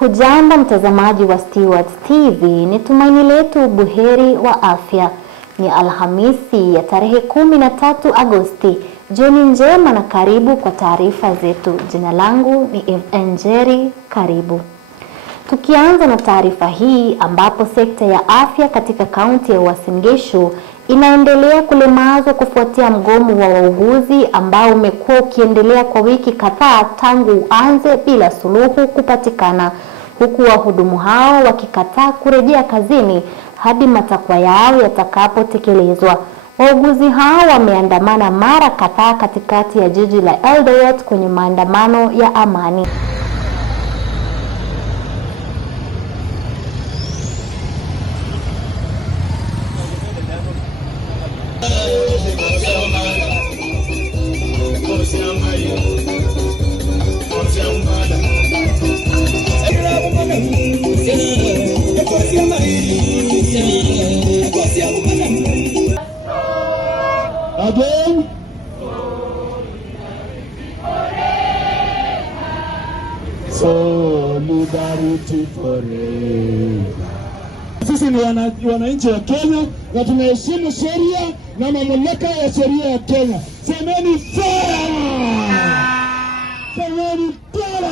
Hujambo mtazamaji wa Stewards TV, ni tumaini letu buheri wa afya. Ni Alhamisi ya tarehe 13 Agosti. Jioni njema na karibu kwa taarifa zetu. Jina langu ni Njeri, karibu. Tukianza na taarifa hii, ambapo sekta ya afya katika kaunti ya Uasin Gishu inaendelea kulemazwa kufuatia mgomo wa wauguzi ambao umekuwa ukiendelea kwa wiki kadhaa tangu uanze bila suluhu kupatikana, huku wahudumu hao wakikataa kurejea kazini hadi matakwa yao yatakapotekelezwa. Wauguzi hao wameandamana mara kadhaa katikati ya jiji la Eldoret kwenye maandamano ya amani. Again, solidarity forever. Sisi ni wananchi wa Kenya na tunaheshimu sheria na mamlaka ya sheria ya Kenya. Semeni fara! Semeni fara!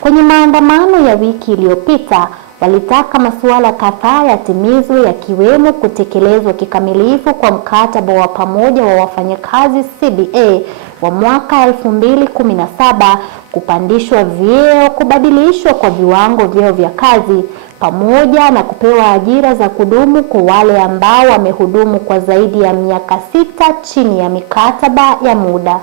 Kwenye maandamano ya wiki iliyopita, walitaka masuala kadhaa yatimizwe, yakiwemo kutekelezwa kikamilifu kwa mkataba wa pamoja wa wafanyakazi CBA wa mwaka 2017, kupandishwa vyeo, kubadilishwa kwa viwango vyao vya kazi, pamoja na kupewa ajira za kudumu kwa wale ambao wamehudumu kwa zaidi ya miaka 6 chini ya mikataba ya muda.